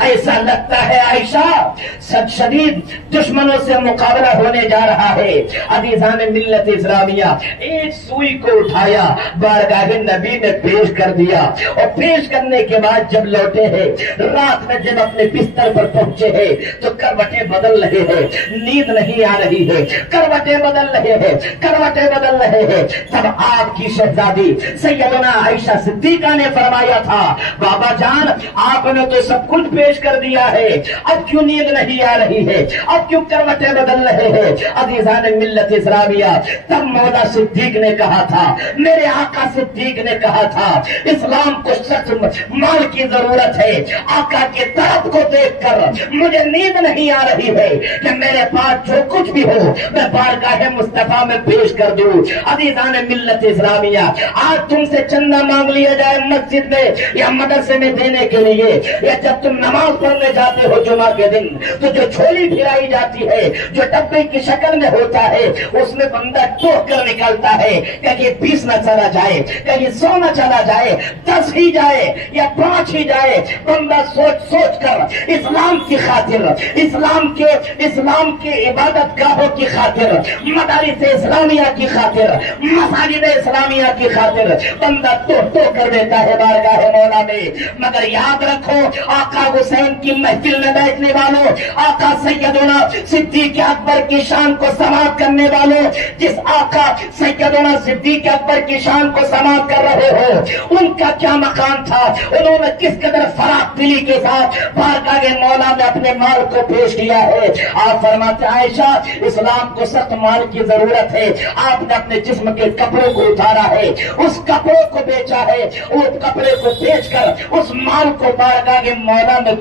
ایسا لگتا ہے عائشہ شدید دشمنوں سے مقابلہ ہونے جا رہا ہے۔ عزیزان ملت اسلامیہ، ایک سوئی کو اٹھایا بارگاہ نبی میں پیش کر دیا، اور پیش کرنے کے بعد جب لوٹے ہیں رات میں جب اپنے بستر پر پہنچے ہیں تو کروٹیں بدل رہے ہیں، نیند نہیں آ رہی ہے، کروٹیں بدل رہے ہیں، کروٹیں بدل رہے ہیں۔ تب آپ کی شہزادی سیدنا عائشہ صدیقہ نے فرمایا تھا، بابا جان آپ نے تو سب کچھ پیش کر دیا ہے، اب کیوں نیند نہیں آ رہی ہے، اب کیوں کروٹیں بدل رہے ہیں؟ عزیزان ملت اسلامیہ، تب مولا صدیق نے کہا تھا، میرے آقا صدیق نے کہا تھا اسلام کو سچ مال کی ضرورت ہے۔ آقا کے طرف کو دیکھ کر مجھے نیند نہیں آ رہی ہے کہ میرے پاس جو کچھ بھی ہو میں بارگاہ مصطفیٰ میں پیش کر دوں۔ عزیزان ملت اسلامیہ، آج تم سے چندہ مانگ لیا جائے مسجد میں یا مدرسے میں دینے کے لیے، یا جب تم نماز پڑھنے جاتے ہو جمعہ کے دن تو جو جھولی پھرائی جاتی ہے جو ڈبے کی شکل میں ہوتا ہے اس میں بندہ ٹوک کر نکلتا ہے، کہیں 20 نہ چلا جائے، کہیں 100 نہ چلا جائے، 10 ہی جائے یا 5 ہی جائے، بندہ سوچ سوچ کر اسلام کی خاطر، اسلام کے عبادت گاہوں کی خاطر، مدارس اسلامیہ کی خاطر، مساجد اسلامیہ کی خاطر بندہ تو کر دیتا ہے بارگاہ مولا میں۔ مگر یاد رکھو آقا حسین کی محفل میں بیٹھنے والوں، آقا سیدنا صدیق اکبر کی شان کو سماعت کرنے والوں، جس آقا سیدنا صدیق اکبر کی شان کو سماعت کر رہے ہو ان کا کیا مقام تھا، انہوں نے کس قدر فراخ دلی کے ساتھ بارگاہ مولا میں اپنے مال کو پیش کیا ہے۔ آپ فرماتے عائشہ اسلام کو سخت مال کی ضرورت ہے، آپ نے اپنے جسم کے کپڑوں کو اتارا ہے، اس کپڑوں کو بیچا ہے، اس کپڑے کو بیچ کر اس مال کو بارگاہ مولا میں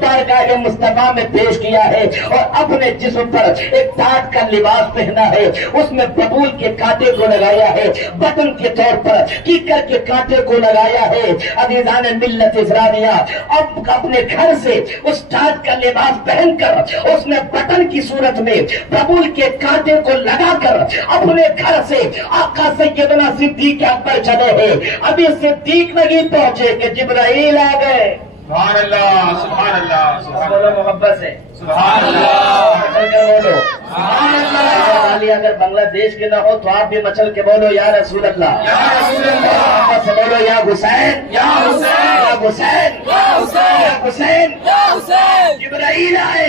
بارگاہ مصطفیٰ میں پیش کیا ہے، اور اپنے جسم پر ایک ٹاٹ کا لباس پہنا ہے، اس میں ببول کے کانٹے کو لگایا ہے، بٹن کے طور پر کیکر کے کانٹے کو لگایا ہے۔ عزیزان ملت اسلامیہ، اب اپنے گھر سے اس ٹاٹ کا لباس پہن کر اس میں بٹن کی صورت میں ببول کے کانٹے کو لگا کر اپنے گھر سے آقا سیدنا صدیق اکبر چلے ہیں۔ ابھی صدیق نہیں پہنچے کہ جبرائیل آ گئے۔ سبحان اللہ، سبحان اللہ، سبحان بولو محبت سے سبحان اللہ، بولو سبحان اللہ۔ علی اگر بنگلہ دیش کے نہ ہو تو آپ بھی مچل کے بولو یا رسول اللہ، یا رسول اللہ، محبت سے بولو یا حسین، یا حسین، یا حسین، یا حسین، یا حسین، یا حسین۔ جبرائیل آئے،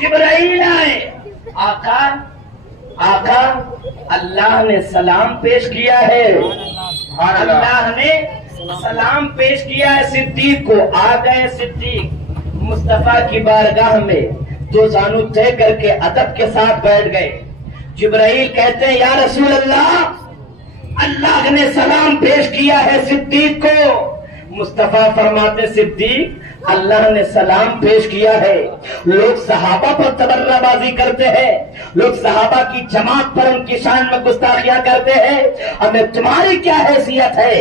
جبرائیل آئے۔ آقا اللہ نے سلام پیش کیا ہے، اللہ نے سلام پیش کیا ہے صدیق کو. آ گئے صدیق مصطفیٰ کی بارگاہ میں, دو زانو طے کر کے ادب کے ساتھ بیٹھ گئے. جبرائیل کہتے ہیں یا رسول اللہ, اللہ نے سلام پیش کیا ہے صدیق کو. مصطفیٰ فرماتے صدیق اللہ نے سلام پیش کیا ہے. لوگ صحابہ پر تبرہ بازی کرتے ہیں, لوگ صحابہ کی جماعت پر ان کی شان میں گستاخیاں کرتے ہیں. ہمیں تمہاری کیا حیثیت ہے؟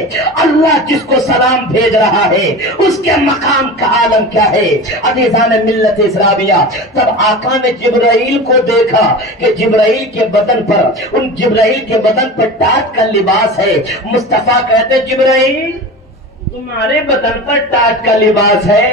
اللہ جس کو سلام بھیج رہا ہے اس کے مقام کا عالم کیا ہے؟ عزیزان ملت اسلامیہ, تب آقا نے جبرائیل کو دیکھا کہ جبرائیل کے بدن پر, ان جبرائیل کے بدن پر ٹاٹ کا لباس ہے. مصطفیٰ کہتے جبرائیل تمہارے بدن پر ٹاٹ کا لباس ہے.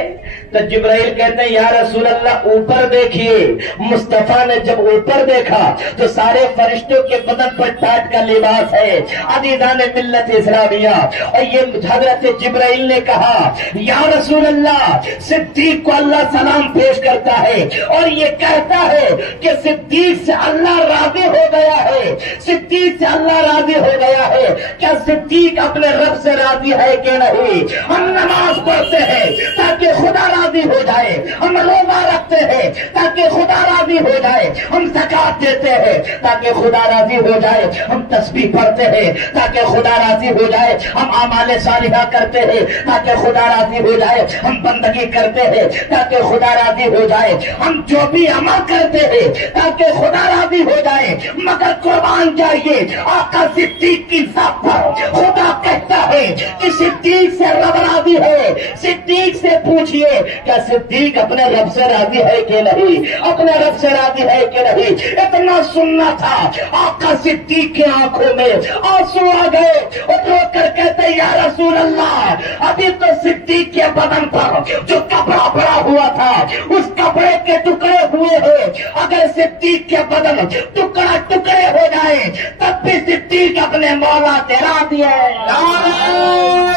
تو جبرائیل کہتے ہیں یا رسول اللہ اوپر دیکھیے. مصطفیٰ نے جب اوپر دیکھا تو سارے فرشتوں کے بدن پر ٹاٹ کا لباس ہے. عزیزان ملت اسلامیہ, اور یہ حضرت جبرائیل نے کہا یا رسول اللہ صدیق کو اللہ سلام پیش کرتا ہے اور یہ کہتا ہے کہ صدیق سے اللہ راضی ہو گیا ہے, صدیق سے اللہ راضی ہو گیا ہے. کیا صدیق اپنے رب سے راضی ہے کہ نہیں؟ ہم نماز پڑھتے ہیں تاکہ خدا راضی ہو جائے, ہم روزہ رکھتے ہیں تاکہ خدا راضی ہو جائے, ہم زکات دیتے ہیں تاکہ خدا راضی ہو جائے, ہم تسبیح پڑھتے ہیں تاکہ خدا راضی ہو جائے, ہم اعمال صالحہ کرتے ہیں تاکہ خدا راضی ہو جائے, ہم بندگی کرتے ہیں تاکہ خدا راضی ہو جائے, ہم جو بھی عمل کرتے ہیں تاکہ خدا راضی ہو جائے. مگر قربان جائیے آقا صدیق کی ذات پر خدا کہتا ہے کہ صدیق سے رب راضی ہے. صدیق سے پوچھئے کیا صدیق اپنے رب سے راضی ہے کہ نہیں, اپنے رب سے راضی ہے کہ نہیں. اتنا سننا تھا, آقا صدیق کی آنکھوں میں آنسو آ گئے اور رو کر کہتے یا رسول اللہ ابھی تو صدیق کے بدن پر جو کپڑا پڑا ہوا تھا اس کپڑے کے ٹکڑے ہوئے ہیں. اگر صدیق کے بدن ٹکڑا ٹکڑے ہو جائے تب بھی صدیق اپنے مولا سے راضی ہے.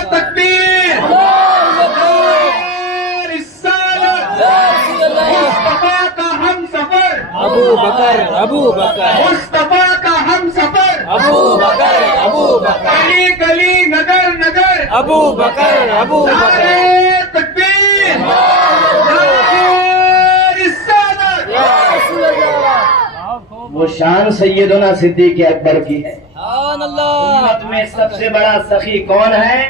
تکبیر, مصطفیٰ کا ہم سفر ابو بکر, ابو بکر, مصطفیٰ کا ہم سفر ابو بکر, ابو بکر, گلی گلی نگر نگر ابو بکر, ابو بکر. نعرے تکبیر, نعرے رسالت. وہ شان سیدنا صدیق اکبر کی ہے. سبحان اللہ. امت میں سب سے بڑا سخی کون ہے؟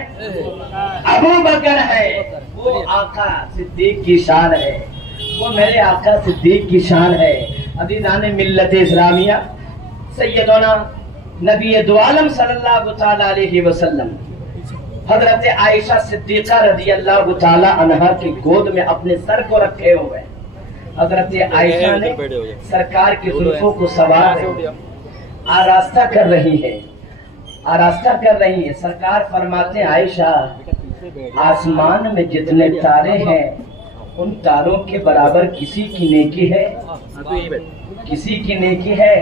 ابو بکر ہے. وہ آقا صدیق کی شان ہے, وہ میرے آقا صدیق کی شان ہے. عزیزان ملت اسلامیہ, سیدنا نبی دو عالم صلی اللہ تعالی علیہ وسلم حضرت عائشہ صدیقہ رضی اللہ تعالی عنہا کی گود میں اپنے سر کو رکھے ہوئے. حضرت عائشہ نے سرکار کی زلفوں کو سوار آراستہ کر رہی ہے, آراستہ کر رہی ہے. سرکار فرماتے ہیں عائشہ آسمان میں جتنے تارے ہیں ان تاروں کے برابر کسی کی نیکی ہے, کسی کی نیکی ہے.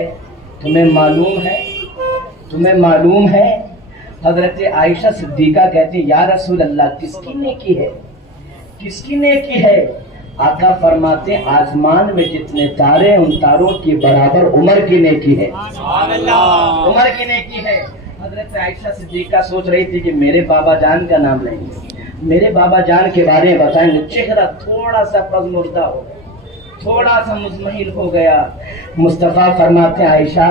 تمہیں معلوم ہے, تمہیں معلوم ہے. حضرت عائشہ صدیقہ کہتی یا رسول اللہ کس کی نیکی ہے, کس کی نیکی ہے؟ آقا فرماتے ہیں آسمان میں جتنے تارے ان تاروں کی برابر عمر کی نیکی ہے. عمر کی نیکی ہے. حضرت عائشہ صدیقہ سوچ رہی تھی کہ میرے بابا جان کا نام لیں گے, میرے بابا جان کے بارے میں بتائیں گے. چہرہ تھوڑا سا پژمردہ ہو گیا, تھوڑا سا مزمحل ہو گیا. مصطفیٰ فرماتے ہیں عائشہ,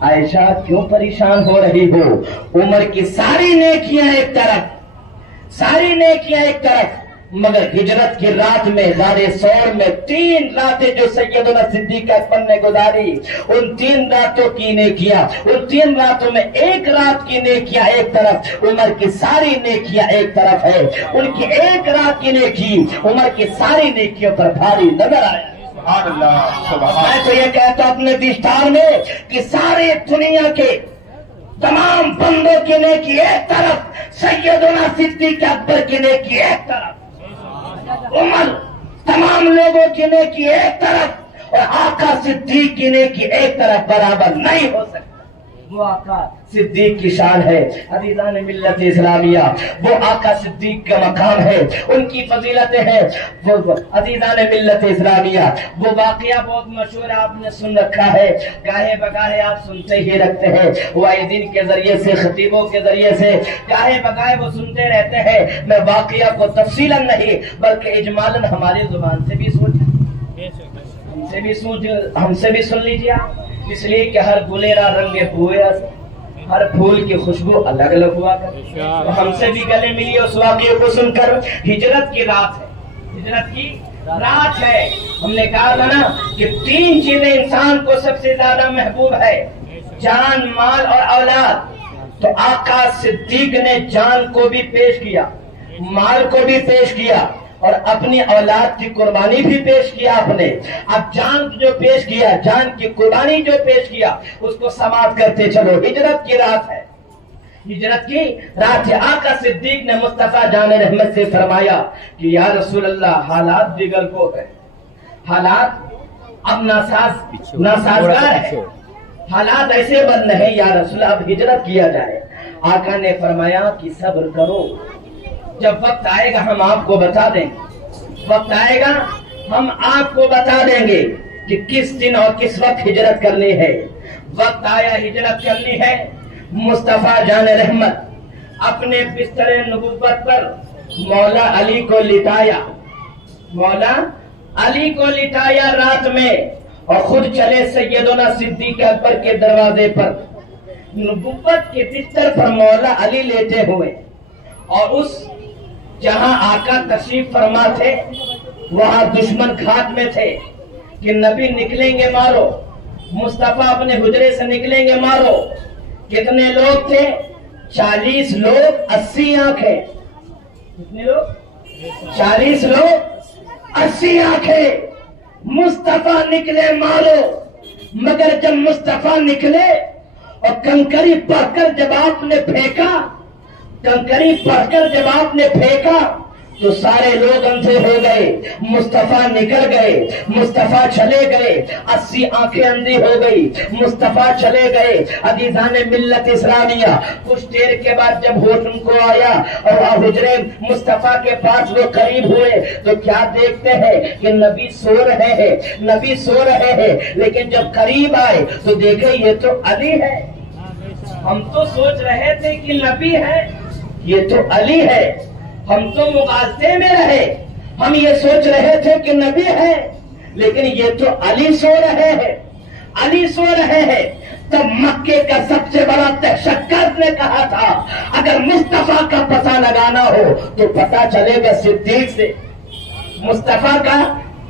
عائشہ کیوں پریشان ہو رہی ہو؟ عمر کی ساری نیکیاں ایک طرف, ساری نیکیاں ایک طرف, مگر ہجرت کی رات میں غار ثور میں 3 راتیں جو سیدنا صدیق اکبر نے گزاری, ان 3 راتوں کی نیکیاں, ان 3 راتوں میں ایک رات کی نیکیاں ایک طرف, عمر کی ساری نیکیاں ایک طرف ہے. ان کی ایک رات کی نیکی عمر کی ساری نیکیوں پر بھاری نظر آیا. سبحان اللہ, سبحان میں تو یہ کہتا ہوں اپنے دشتار میں کہ سارے دنیا کے تمام بندوں کی نیکی ایک طرف, سیدنا صدیق اکبر کی نیکی ایک طرف, عمر تمام لوگوں کی نیکی ایک طرف اور آقا صدیق کی نیکی ایک طرف برابر نہیں ہو سکتا. وہ آقا صدیق کی شان ہے. عزیزان ملت اسلامیہ وہ آقا صدیق کا مقام ہے, ان کی فضیلتیں ہیں. وہ عزیزان ملت اسلامیہ وہ واقعہ بہت مشہور آپ نے سن رکھا ہے, گاہے بگاہے آپ سنتے ہی رکھتے ہیں, وائدین کے ذریعے سے, خطیبوں کے ذریعے سے گاہے بگاہے وہ سنتے رہتے ہیں. میں واقعہ کو تفصیلاً نہیں بلکہ اجمالاً ہماری زبان سے بھی ہم سے بھی سن لیجیے آپ, اس لیے کہ ہر گلیرا رنگ بویا, ہر پھول کی خوشبو الگ الگ ہوا کرتی. ہم سے بھی گلے ملی اس واقعے کو سن کر. ہجرت کی رات ہے, ہجرت کی رات ہے. ہم نے کہا تھا نا کہ 3 چیزیں انسان کو سب سے زیادہ محبوب ہے, جان, مال اور اولاد. تو آقا صدیق نے جان کو بھی پیش کیا, مال کو بھی پیش کیا اور اپنی اولاد کی قربانی بھی پیش کیا آپ نے. اب جان جو پیش کیا, جان کی قربانی جو پیش کیا, اس کو سماعت کرتے چلو. ہجرت کی رات ہے, ہجرت کی رات ہے. آقا صدیق نے مصطفیٰ جان رحمت سے فرمایا کہ یا رسول اللہ حالات بگڑ کو ہے, حالات اب ناسازگار ہے, حالات ایسے بند ہیں یا رسول اللہ اب ہجرت کیا جائے. آقا نے فرمایا کہ صبر کرو, جب وقت آئے گا ہم آپ کو بتا دیں گے, وقت آئے گا ہم آپ کو بتا دیں گے کہ کس دن اور کس وقت ہجرت کرنی ہے. وقت آیا ہجرت کرنی ہے. مصطفیٰ جان رحمت اپنے بستر نبوت پر مولا علی کو لٹایا, مولا علی کو لٹایا رات میں, اور خود چلے سیدنا صدیق اکبر کے دروازے پر. نبوت کے بستر پر مولا علی لیٹے ہوئے, اور اس جہاں آقا تشریف فرما تھے وہاں دشمن گھاٹ میں تھے کہ نبی نکلیں گے مارو, مصطفیٰ اپنے حجرے سے نکلیں گے مارو. کتنے لوگ تھے؟ 40 لوگ 80 آنکھیں. کتنے لوگ؟ 40 لوگ 80 آنکھیں. مصطفیٰ نکلے مارو. مگر جب مصطفیٰ نکلے اور کنکری پڑھ کر جب آپ نے پھینکا, کنکری پڑھ کر جب آپ نے پھینکا تو سارے لوگ اندھے ہو گئے. مصطفیٰ نکل گئے, مصطفیٰ چلے گئے, 80 آنکھیں اندھی ہو گئی, مصطفیٰ چلے گئے. عزیزان ملت اسلامیہ کچھ دیر کے بعد جب ہوش ان کو آیا اور حجرے مصطفیٰ کے پاس وہ قریب ہوئے تو کیا دیکھتے ہیں کہ نبی سو رہے ہیں, نبی سو رہے ہیں. لیکن جب قریب آئے تو دیکھے یہ تو علی ہے. ہم تو سوچ رہے تھے کہ نبی ہے, یہ تو علی ہے. ہم تو مغازے میں رہے, ہم یہ سوچ رہے تھے کہ نبی ہے, لیکن یہ تو علی سو رہے ہیں, علی سو رہے ہیں. تب مکے کا سب سے بڑا دہشتگرد نے کہا تھا اگر مصطفیٰ کا پتہ لگانا ہو تو پتہ چلے گا صدیق سے. مصطفیٰ کا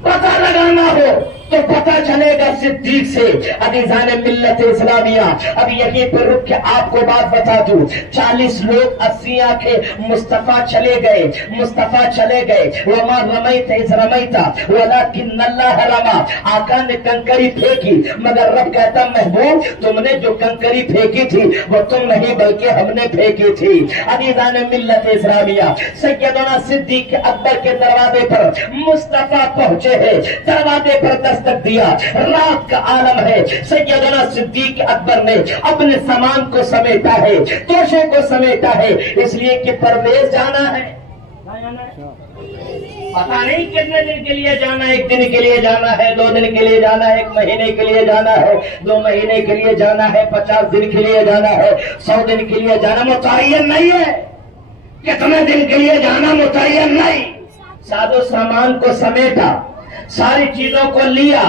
پتہ لگانا ہو تو پتہ چلے گا صدیق سے. عزیزان ملت اسلامیہ اب یہیں پر رک کے آپ کو بات بتا دوں. 40 لوگ 80 آنکھیں, مصطفیٰ چلے گئے, مصطفیٰ چلے گئے. وما رمیت اذ رمیت ولکن اللہ رمی. آقا نے کنکری پھینکی مگر رب کہتا محبوب تم نے جو کنکری پھینکی تھی وہ تم نہیں بلکہ ہم نے پھینکی تھی. عزیزان ملت اسلامیہ سیدنا صدیق اکبر کے دروازے پر مصطفیٰ پہنچے ہیں. دروازے پر دستک دیا, رات کا عالم ہے. سیدنا صدیق اکبر نے اپنے سامان کو سمیٹا ہے, توشے کو سمیٹا ہے, اس لیے کہ پرویز جانا ہے. پتا نہیں کتنے دن کے لیے جانا ہے, 1 دن کے لیے جانا ہے, 2 دن کے لیے جانا ہے, 1 مہینے کے لیے جانا ہے, 2 مہینے کے لیے جانا ہے, 50 دن کے لیے جانا ہے, 100 دن کے لیے جانا متعین نہیں ہے. کتنے دن کے لیے جانا متعین نہیں. سادو سامان کو سمیٹا, ساری چیزوں کو لیا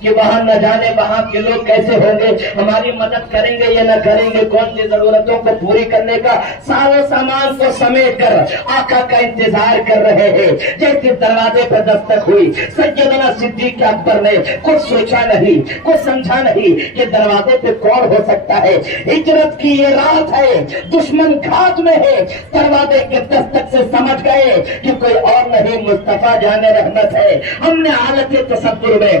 کہ وہاں نہ جانے وہاں کے لوگ کیسے ہوں گے, ہماری مدد کریں گے یا نہ کریں گے, کون سی ضرورتوں کو پوری کرنے کا سارے سامان کو سمیٹ کر آقا کا انتظار کر رہے ہیں. جیسے دروازے پر دستک ہوئی سیدنا صدیق اکبر نے کچھ سوچا نہیں, کچھ سمجھا نہیں کہ دروازے پہ کون ہو سکتا ہے. ہجرت کی یہ رات ہے, دشمن گھاٹ میں ہے. دروازے کے دستک سے سمجھ گئے کہ کوئی اور نہیں مصطفیٰ جان رحمت ہے. ہم نے حالت تصور میں